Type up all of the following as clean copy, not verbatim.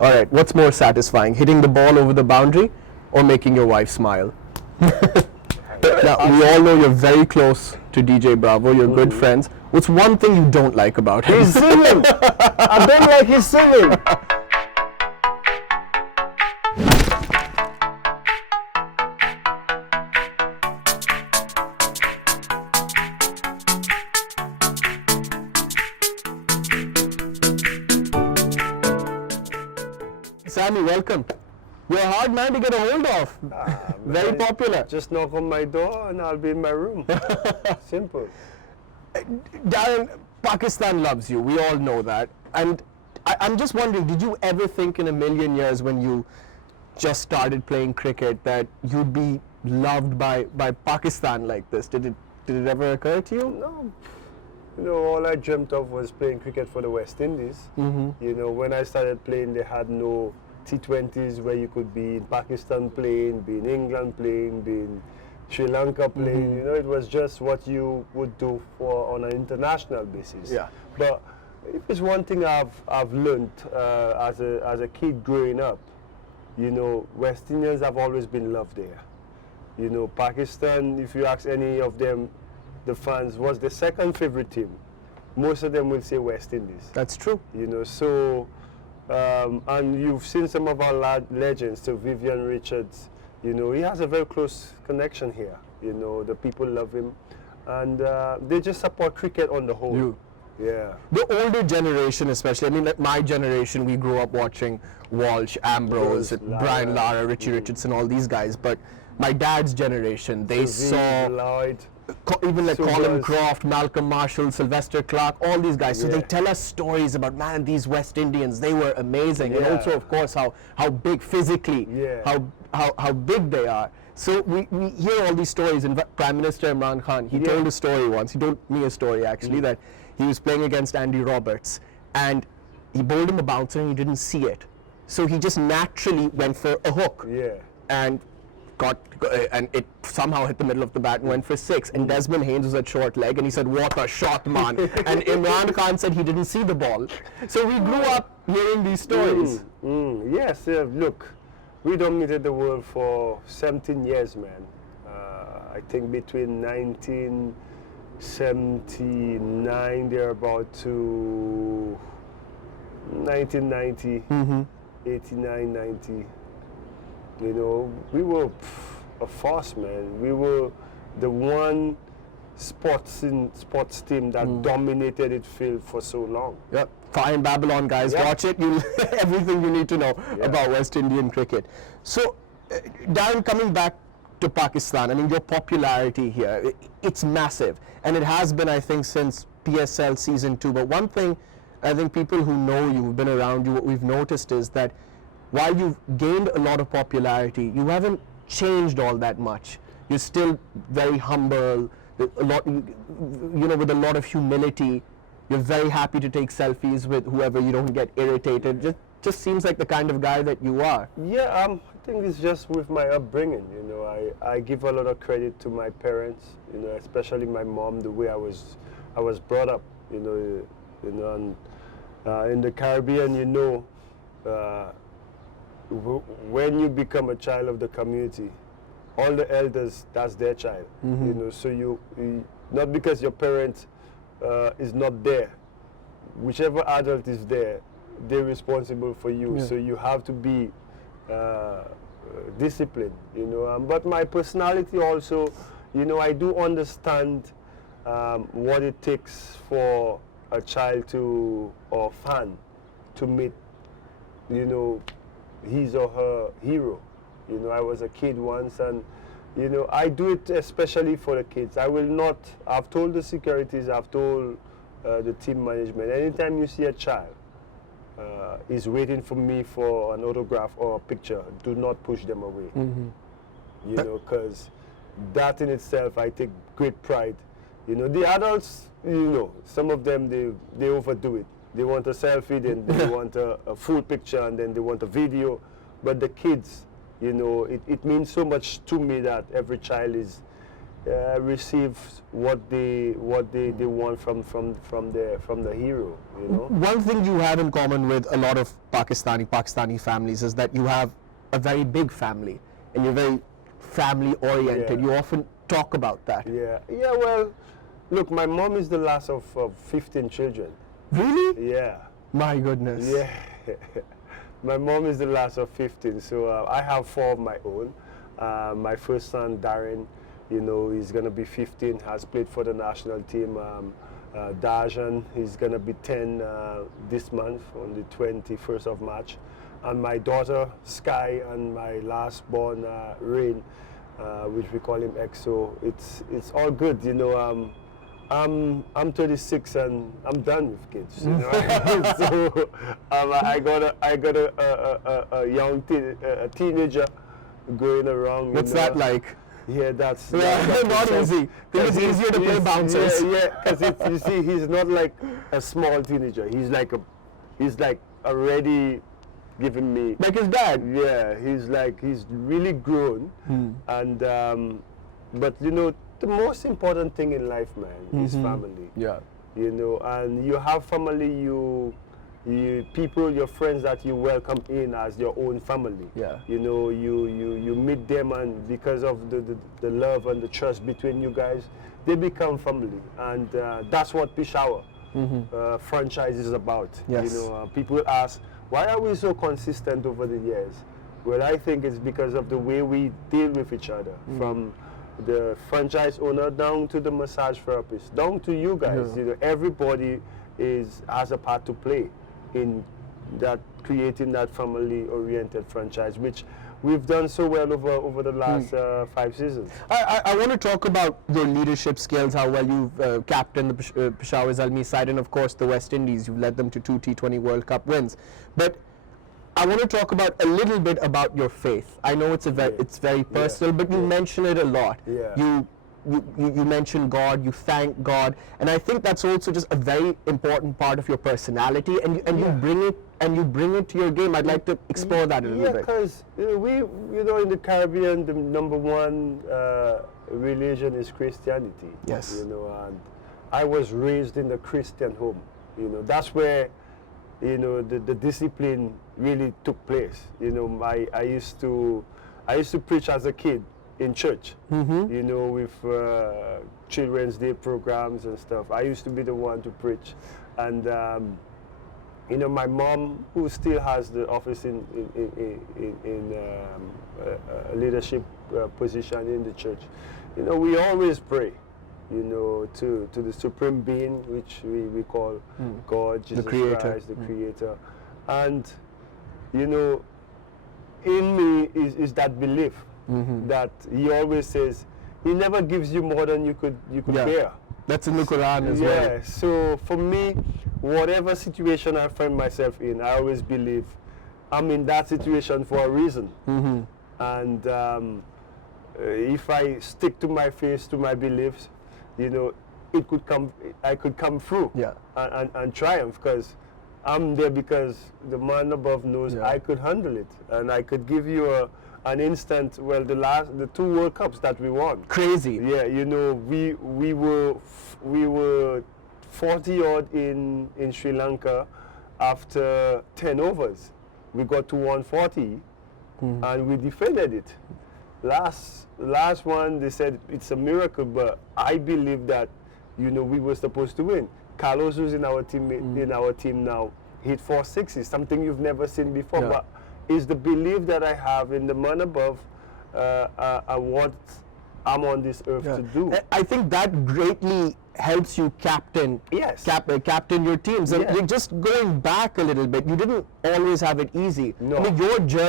All right, what's more satisfying, hitting the ball over the boundary or making your wife smile? Now, we all know you're very close to DJ Bravo, you're good friends. What's one thing you don't like about him? He's singing. I don't like his singing. Sammy, welcome. You're a hard man to get a hold of. Very popular. Just knock on my door and I'll be in my room. Simple. Daren, Pakistan loves you. We all know that. And I'm just wondering, did you ever think in a million years when you just started playing cricket that you'd be loved by Pakistan like this? Did it ever occur to you? No. You know, all I dreamt of was playing cricket for the West Indies. You know, when I started playing, they had no T20s where you could be in Pakistan playing, be in England playing, be in Sri Lanka playing. You know, it was just what you would do on an international basis. Yeah. But if it's one thing I've learned as a kid growing up, you know, West Indians have always been loved there. You know, Pakistan, if you ask any of them, the fans, was the second favorite team. Most of them will say West Indies. That's true. You know, so, and you've seen some of our legends, so Vivian Richards, you know, he has a very close connection here. You know, the people love him, and they just support cricket on the whole. Yeah. The older generation especially, I mean, like my generation, we grew up watching Walsh, Ambrose, Brian Lara, Richie Richardson, all these guys, but my dad's generation, they saw Lloyd, even like Colin Sugars. Croft, Malcolm Marshall, Sylvester Clark, all these guys. So they tell us stories about, man, these West Indians, they were amazing. And also, of course, how big physically, how big they are. So we hear all these stories. And Prime Minister Imran Khan, he told a story once, he told me a story actually, that he was playing against Andy Roberts and he bowled him a bouncer and he didn't see it. So he just naturally went for a hook. And and it somehow hit the middle of the bat and went for 6. And Desmond Haynes was at short leg and he said, "What a shot, man." And Imran Khan said he didn't see the ball. So we grew up hearing these stories. Yes, look, we dominated the world for 17 years, man. I think between 1979 thereabout to 1990, 89, 90. You know, we were a force, man. We were the one sports team that dominated its field for so long. Yep. Fine Babylon, guys. Watch it. You everything you need to know about West Indian cricket. So, Daren, coming back to Pakistan, I mean, your popularity here, it's massive. And it has been, I think, since PSL Season 2. But one thing I think people who know you, who've been around you, what we've noticed is that while you've gained a lot of popularity, you haven't changed all that much. You're still very humble, with a lot of humility. You're very happy to take selfies with whoever. You don't get irritated. Just seems like the kind of guy that you are. Yeah, I think it's just with my upbringing. You know, I give a lot of credit to my parents. You know, especially my mom, the way I was brought up. You know, and in the Caribbean, you know. When you become a child of the community, all the elders, that's their child. You know, so you not because your parent is not there, whichever adult is there, they're responsible for you. So you have to be disciplined. You know, but my personality also, you know, I do understand what it takes for a child or fan to meet, you know, his or her hero. You know, I was a kid once, and you know, I do it especially for the kids. I will not, I've told the securities, I've told the team management, anytime you see a child is waiting for me for an autograph or a picture, do not push them away. You know, because that in itself, I take great pride. You know, the adults, you know, some of them, they overdo it. They want a selfie, then they want a full picture, and then they want a video. But the kids, you know, it means so much to me that every child is receives what they want from the hero. You know. One thing you have in common with a lot of Pakistani families is that you have a very big family and you're very family oriented. Yeah. You often talk about that. Yeah. Well, look, my mom is the last of 15 children. Really? Yeah. My goodness. Yeah. My mom is the last of 15, so I have 4 of my own. My first son, Daren, you know, he's going to be 15, has played for the national team. Daren, he's going to be 10 this month on the 21st of March. And my daughter, Sky, and my last born, Rain, which we call him EXO. It's all good, you know. I'm 36 and I'm done with kids. You know? So I got a young teenager going around. What's that like? Yeah, that's not easy. Because it's easier to play bouncers. Yeah, because you see, he's not like a small teenager. He's like already giving me like his dad. Yeah, he's really grown, and but you know, the most important thing in life, man, is family. Yeah. You know, and you have family, you people, your friends that you welcome in as your own family. Yeah. You know, you meet them, and because of the love and the trust between you guys, they become family, and that's what Peshawar franchise is about. Yes. You know, people ask, why are we so consistent over the years? Well, I think it's because of the way we deal with each other, from the franchise owner down to the massage therapist, down to you guys. You know, everybody has a part to play in that, creating that family-oriented franchise, which we've done so well over the last 5 seasons. I want to talk about your leadership skills, how well you've captained the Peshawar Zalmi side, and of course the West Indies. You've led them to 2 T20 World Cup wins. But I want to talk about a little bit about your faith. I know it's very personal, but you mention it a lot. Yeah. You mention God, you thank God, and I think that's also just a very important part of your personality, and you bring it to your game. I'd like to explore that a little bit. Yeah, because you know, in the Caribbean, the #1 religion is Christianity. Yes. You know, and I was raised in the Christian home. You know, that's where, you know, the discipline really took place. You know, I used to preach as a kid in church, you know, with Children's Day programs and stuff. I used to be the one to preach, and you know, my mom, who still has the office in a leadership position in the church, you know, we always pray, you know, to the Supreme Being, which we call God, Jesus Christ, the Creator, and you know, in me is that belief. That he always says he never gives you more than you could bear. That's in the Quran as well. Yeah. So for me, whatever situation I find myself in, I always believe I'm in that situation for a reason. And if I stick to my faith, to my beliefs, you know, I could come through and triumph, because I'm there because the man above knows I could handle it, and I could give you an instant. Well, the 2 World Cups that we won. Crazy. Yeah, you know, we were 40 odd in Sri Lanka after 10 overs. We got to 140 and we defended it. Last one, they said it's a miracle, but I believe that, you know, we were supposed to win. Carlos, who's in our team now, hit 4 sixes, something you've never seen before. But is the belief that I have in the man above, what I'm on this earth to do. I think that greatly helps you captain your teams. And like, just going back a little bit, you didn't always have it easy. No. I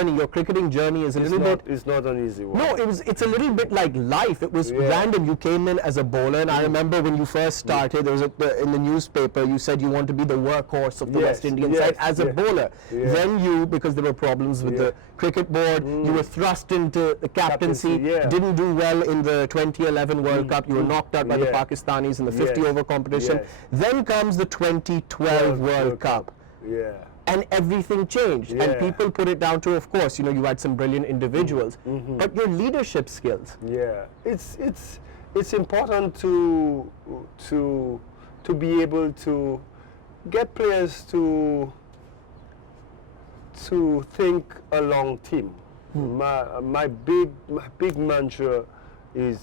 mean, your cricketing journey is it's not an easy one. No, it's a little bit like life. It was random. You came in as a bowler, and I remember when you first started, there was in the newspaper, you said you want to be the workhorse of the West Indian side as a bowler. Then you, because there were problems with the cricket board, you were thrust into the captaincy, didn't do well in the 2011 World Cup. You were knocked out by the Pakistanis in the 50-over competition. Then comes the 2012 World Cup. And everything changed. And people put it down to, of course, you know, you had some brilliant individuals, but your leadership skills. It's it's important to be able to get players to think along team. My big mantra is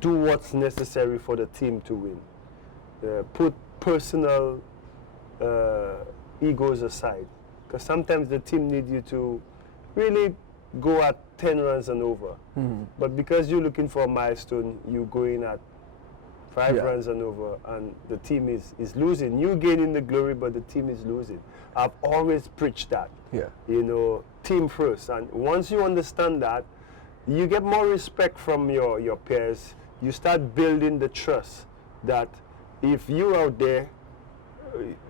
do what's necessary for the team to win. Put personal egos aside, because sometimes the team need you to really go at 10 runs and over. But because you're looking for a milestone, you go in at 5 runs and over, and the team is losing. You gaining the glory, but the team is losing. I've always preached that. You know, team first. And once you understand that, you get more respect from your peers. You start building the trust that if you're out there,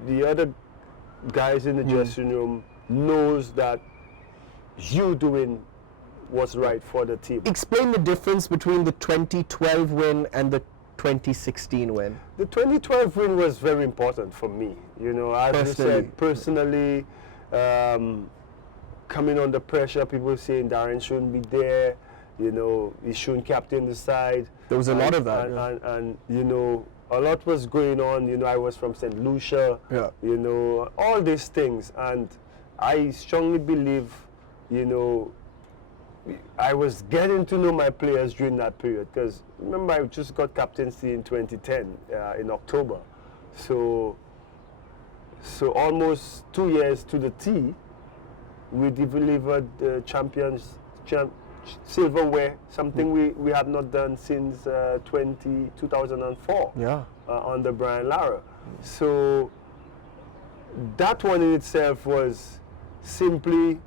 the other guys in the dressing room knows that you doing what's right for the team. Explain the difference between the 2012 win and the 2016 win. The 2012 win was very important for me. You know, as you said, personally, coming under pressure, people saying Daren shouldn't be there, you know, he shouldn't captain the side. There was a lot of that. And you know, a lot was going on. You know, I was from St. Lucia, you know, all these things. And I strongly believe, you know, I was getting to know my players during that period, because remember I just got captaincy in 2010 in October, so almost 2 years to the T, we delivered the silverware, something we have not done since 2004 under Brian Lara. So that one in itself was simply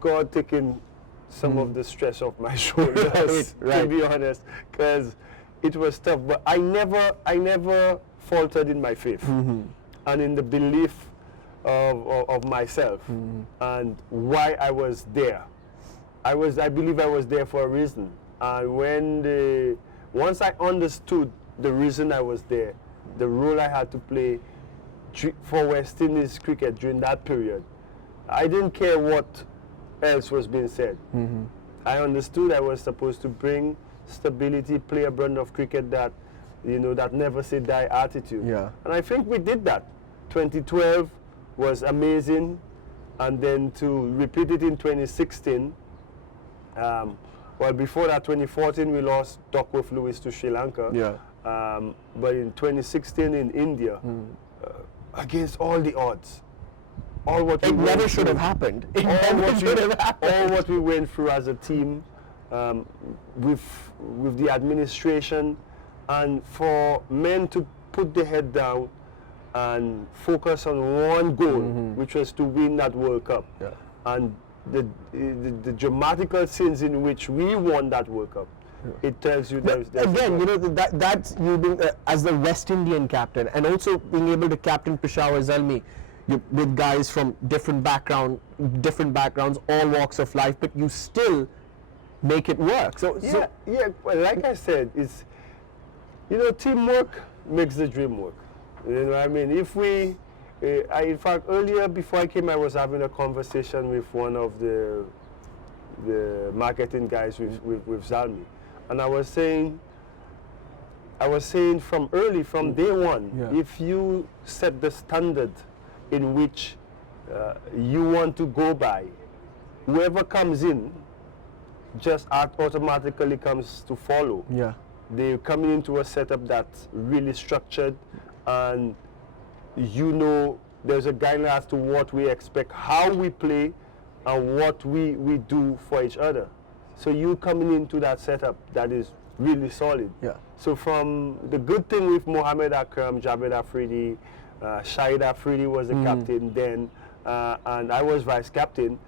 God taking some of the stress off my shoulders, to be honest, because it was tough. But I never faltered in my faith and in the belief of myself and why I was there. I believe I was there for a reason. And once I understood the reason I was there, the role I had to play for West Indies cricket during that period, I didn't care what else was being said. I understood I was supposed to bring stability, play a brand of cricket that, you know, that never say die attitude. And I think we did that. 2012 was amazing, and then to repeat it in 2016. Well, before that, 2014 we lost Duckworth Lewis to Sri Lanka. But in 2016 in India, against all the odds, all what it never should have happened. All what we went through as a team, with the administration, and for men to put their head down and focus on one goal, which was to win that World Cup. And the dramatical scenes in which we won that World Cup, it tells you there's again, you know, that's you being as the West Indian captain, and also being able to captain Peshawar Zalmi with guys from different backgrounds, all walks of life, but you still make it work. So well, like I said, it's, you know, teamwork makes the dream work. You know, I mean, if we, in fact, earlier before I came, I was having a conversation with one of the marketing guys with Zalmi, and I was saying from day one, if you set the standard in which you want to go by, whoever comes in just automatically comes to follow. They're coming into a setup that's really structured, and you know there's a guideline as to what we expect, how we play, and what we do for each other. So you coming into that setup that is really solid. So from the good thing with Mohamed Akram, Javed Afridi, Shahid Afridi was the captain then, and I was vice captain.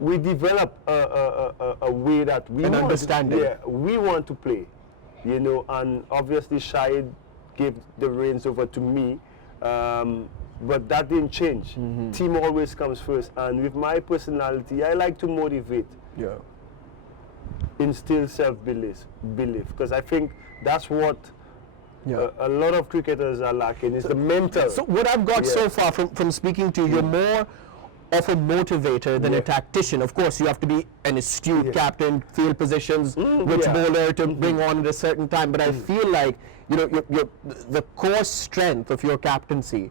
We developed a way that we want to play, you know, and obviously Shahid gave the reins over to me, but that didn't change. Team always comes first, and with my personality, I like to motivate, instill self-belief, because I think that's what a lot of cricketers are lacking, is the mental. So what I've got so far from speaking to you, you're more of a motivator than a tactician. Of course, you have to be an astute captain, field positions, which bowler to bring on at a certain time. But I feel like, you know, the core strength of your captaincy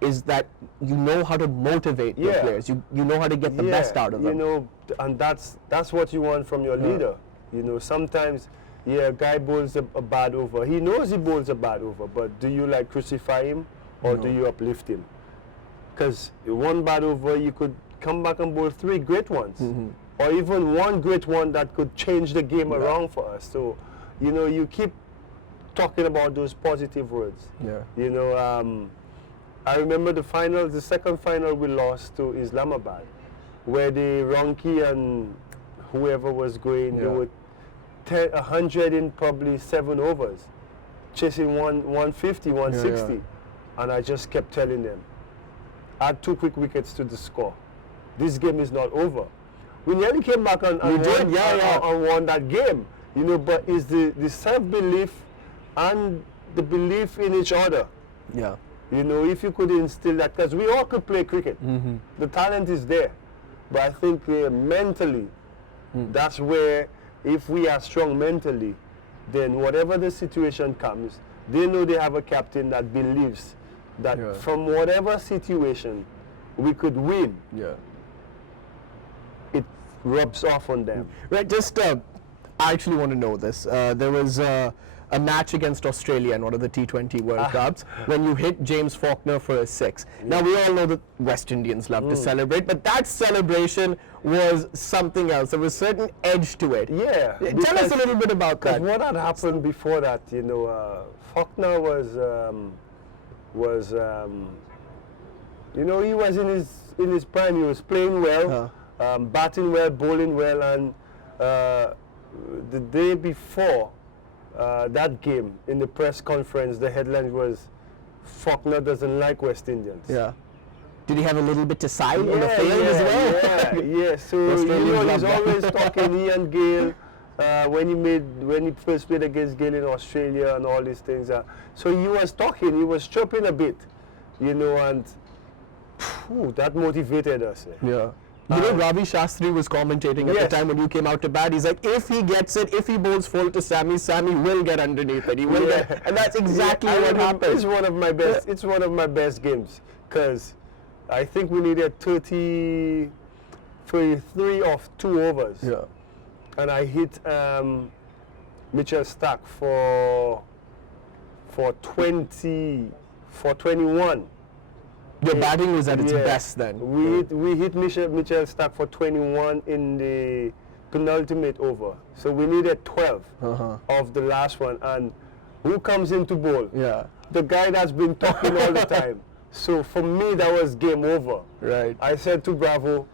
is that you know how to motivate your players. You know how to get the best out of them. You know, and that's what you want from your leader. You know, sometimes, a guy bowls a bad over. He knows he bowls a bad over, but do you like crucify him or do you uplift him? Because one bad over, you could come back and bowl 3 great ones, or even 1 great one that could change the game around for us. So, you know, you keep talking about those positive words. You know, I remember the second final we lost to Islamabad, where the Ronki and whoever was going, they were 100 in probably 7 overs, chasing 150, 160. And I just kept telling them, add 2 quick wickets to the score. This game is not over. We nearly came back and won that game, you know, but it's the self-belief and the belief in each other. You know, if you could instill that, because we all could play cricket. The talent is there. But I think mentally, that's where, if we are strong mentally, then whatever the situation comes, they know they have a captain that believes that from whatever situation we could win. It rubs off on them. Right, just, I actually want to know this. There was a match against Australia in one of the T20 World Cups when you hit James Faulkner for a 6. Now, we all know that West Indians love to celebrate, but that celebration was something else. There was a certain edge to it. Tell us a little bit about that. What had happened before that, you know, Faulkner was you know, he was in his prime. He was playing well, batting well, bowling well, and the day before that game, in the press conference, the headline was, Faulkner doesn't like West Indians. Did he have a little bit to side on the field as well? So, you know, he's always talking, he and Gale, when he first played against Gale in Australia and all these things. So he was talking, he was chirping a bit, you know, and that motivated us. You know, Ravi Shastri was commentating at the time when you came out to bat. He's like, if he gets it, if he bowls full to Sammy, Sammy will get underneath it. He will get, and that's exactly what happened. It's one of my best. It's one of my best games, because I think we needed 33 off 2 overs. And I hit Mitchell Starc for 21. Your batting was at its best then. We hit Mitchell Starc for 21 in the penultimate over. So we needed 12 of the last one. And who comes in to bowl? The guy that's been talking all the time. So for me, that was game over. I said to Bravo,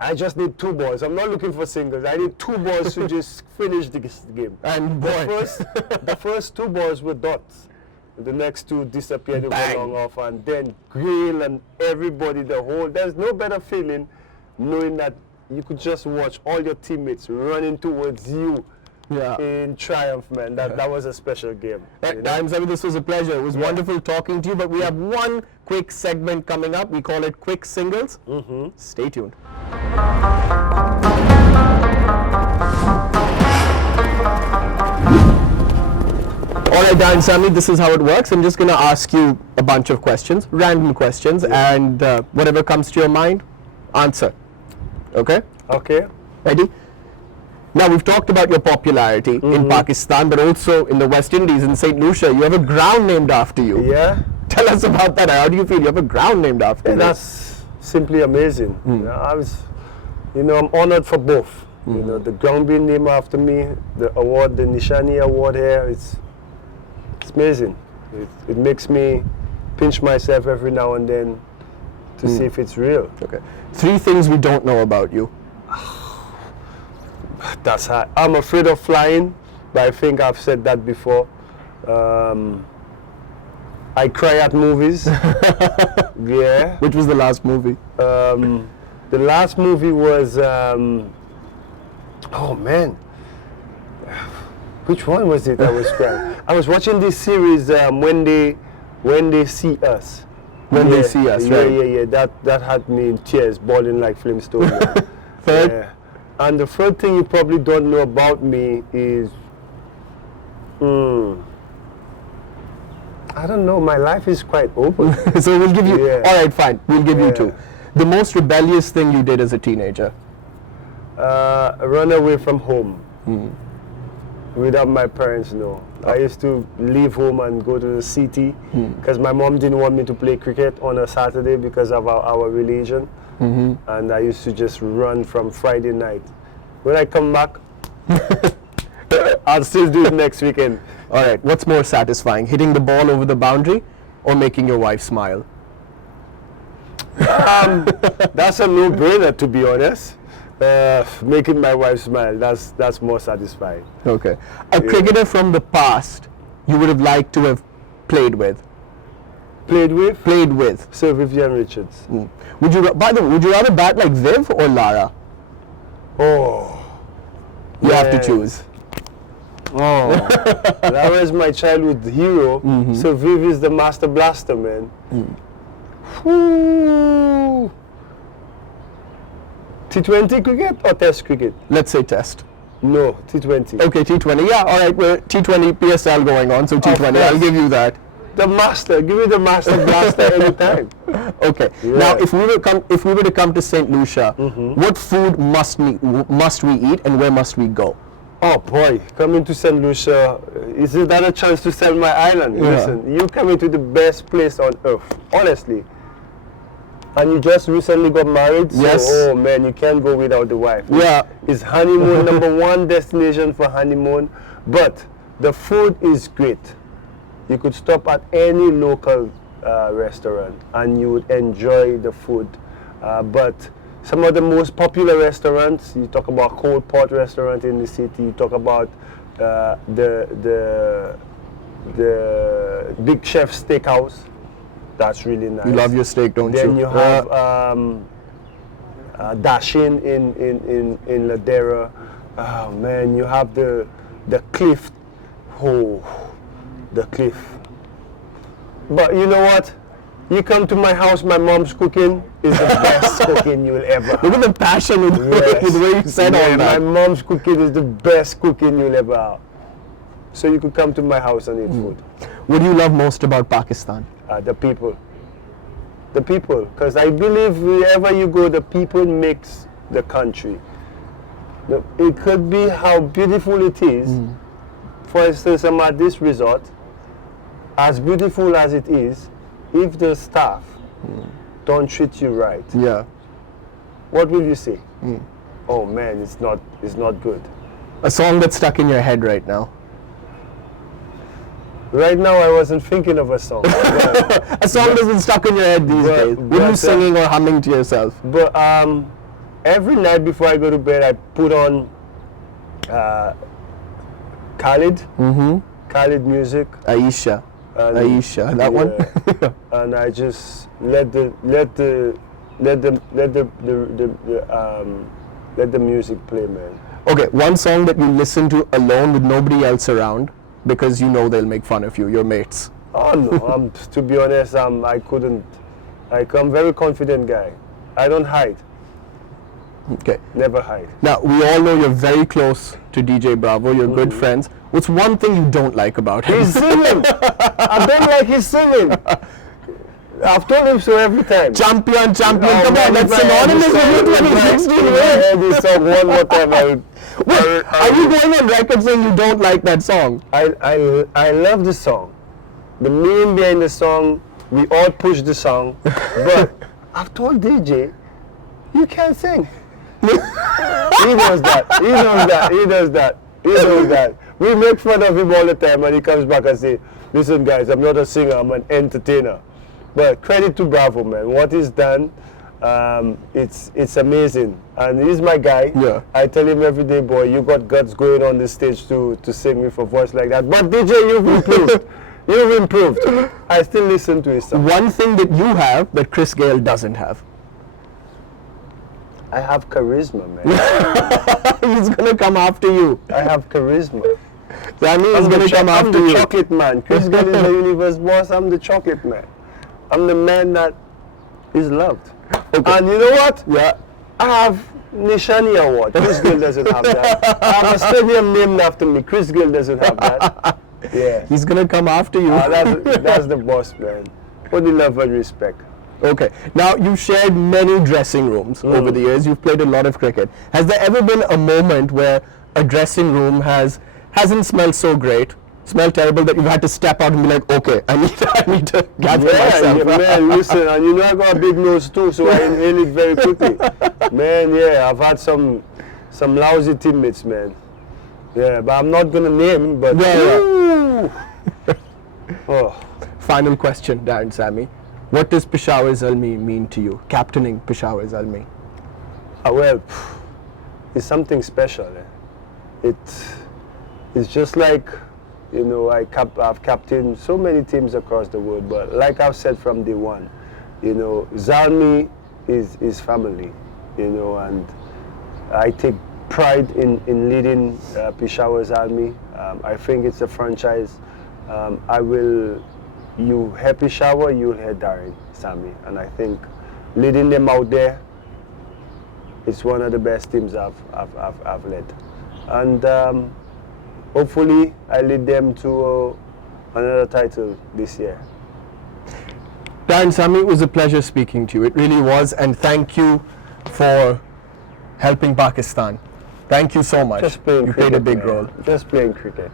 I just need 2 balls. I'm not looking for singles. I need 2 balls to just finish the game. And the first 2 balls were dots. The next 2 disappeared, they were long off, and then Grill and everybody, there's no better feeling knowing that you could just watch all your teammates running towards you in triumph, man. That was a special game. Daren Sammy, this was a pleasure. It was wonderful talking to you, but we have one quick segment coming up. We call it Quick Singles. Stay tuned. All right, Daren Sammy, this is how it works. I'm just going to ask you a bunch of questions, random questions, and whatever comes to your mind, answer. Okay? Okay. Ready? Now, we've talked about your popularity in Pakistan, but also in the West Indies, in St. Lucia. You have a ground named after you. Tell us about that. How do you feel? You have a ground named after you. That's simply amazing. I'm honored for both. You know, the ground being named after me, the award, the Nishani Award here, it's amazing. It makes me pinch myself every now and then to see if it's real. Okay. 3 things we don't know about you. That's hard. I'm afraid of flying, but I think I've said that before. I cry at movies. Which was the last movie? The last movie was, oh man. Which one was it I was crying? I was watching this series, When They See Us. when they see us, right? Yeah. That had me in tears, bawling like Flintstone. Third? Yeah. And the third thing you probably don't know about me is, I don't know, my life is quite open. So we'll give you, Yeah. all right, fine, we'll give you Yeah. 2. The most rebellious thing you did as a teenager? Run away from home without my parents know. I used to leave home and go to the city because my mom didn't want me to play cricket on a Saturday because of our religion. And I used to just run from Friday night. When I come back, I'll still do it next weekend. All right, what's more satisfying, hitting the ball over the boundary or making your wife smile? That's a no-brainer, to be honest. Making my wife smile, that's more satisfying. Okay. A cricketer from the past you would have liked to have played with? Played with? Played with. Sir Vivian Richards. Would you, by the way, would you rather bat like Viv or Lara? Oh. You have to man. choose. Oh. Lara is my childhood hero. So Viv is the master blaster, man. Whoo. T20 cricket or Test cricket? Let's say Test. No, T20. Okay, T20. Yeah, all right. We're T20 PSL going on, so T20. I'll course. give you that. The master. Give me the master blaster anytime. Okay. Yeah. Now, if we were to come to St. Lucia, what food must we eat, and where must we go? Oh boy, coming to St. Lucia, is that a chance to sell my island? Yeah. Listen, you coming to the best place on earth, honestly. And you just recently got married, so Yes. oh man, you can't go without the wife. Yeah. It's honeymoon, #1 destination for honeymoon, but the food is great. You could stop at any local restaurant and you would enjoy the food. But some of the most popular restaurants, you talk about Cold Pot restaurant in the city, you talk about the Big Chef Steakhouse. That's really nice. You love your steak, don't Then you? you have Dashin in Ladera. Oh man, you have the cliff. Oh, the cliff. But you know what? You come to my house, my mom's cooking is the best cooking you'll ever have. Look at the passion with the way you said all My that. mom's cooking is the best cooking you'll ever have. So you could come to my house and eat food. What do you love most about Pakistan? The people. The people. Because I believe wherever you go, the people makes the country. It could be how beautiful it is. For instance, I'm at this resort. As beautiful as it is, if the staff don't treat you right, Yeah. what will you say? Oh man, it's not good. A song that's stuck in your head right now. Right now, I wasn't thinking of a song. A song that's been stuck in your head these days. What are you singing or humming to yourself? But every night before I go to bed, I put on Khalid. Khalid music. Aisha. And, Aisha. That one? And I just let the music play, man. Okay, one song that you listen to alone with nobody else around because you know they'll make fun of you, your mates. Oh no, to be honest, I'm a very confident guy. I don't hide. Okay. Never hide. Now, we all know you're very close to DJ Bravo, you're good friends. What's one thing you don't like about him? He's singing. I don't like his singing. I've told him so every time. Champion, come man, on, that's synonymous with you 2016, I heard this song one more time. Are you going on record saying you don't like that song? I love the song. The meaning behind the song, we all push the song. But I've told DJ, you can't sing. He knows that. He knows that. He knows that. He knows that. We make fun of him all the time and he comes back and say, listen guys, I'm not a singer, I'm an entertainer. But credit to Bravo, man. What he's done, it's amazing. And he's my guy. Yeah. I tell him every day, boy, you got guts going on the stage to sing with a voice like that. But DJ, you've improved. You've improved. I still listen to his song. One thing that you have that Chris Gayle doesn't have. I have charisma, man. He's going to come after you. I have charisma. Sammy is going to come after I'm the you. chocolate man. Chris Gayle is the universe boss. I'm the chocolate man. I'm the man that is loved. Okay. And you know what? Yeah. I have Nishani Award. Chris Gill doesn't have that. I have a stadium named after me. Chris Gill doesn't have that. Yeah. He's gonna come after you. That's the boss, man. Only love and respect. Okay. Now, you've shared many dressing rooms over the years. You've played a lot of cricket. Has there ever been a moment where a dressing room hasn't smelled so great, smelled terrible, that you've had to step out and be like, okay, I need to gather myself? Yeah, man, listen, and you know I got a big nose too, so I inhale it very quickly. Man, yeah, I've had some lousy teammates, man. Yeah, but I'm not gonna name, but Yeah. oh. Final question, Daren Sammy. What does Peshawar Zalmi mean to you, captaining Peshawar Zalmi? Well, it's something special. It's just like, you know, I've captained so many teams across the world, but like I've said from day one, you know, Zalmi is family, you know, and I take pride in leading Peshawar Zalmi. I think it's a franchise. You hear Peshawar, you'll hear Daren Sammy, and I think leading them out there, it's one of the best teams I've led, and hopefully I lead them to another title this year. Daren Sammy, it was a pleasure speaking to you. It really was, and thank you for helping Pakistan. Thank you so much. Just playing you cricket, played a big man. role. Just playing cricket.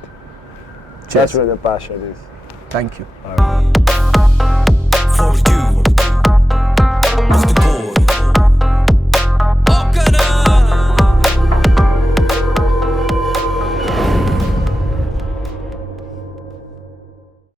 Cheers. That's where the passion is. Thank you. All right.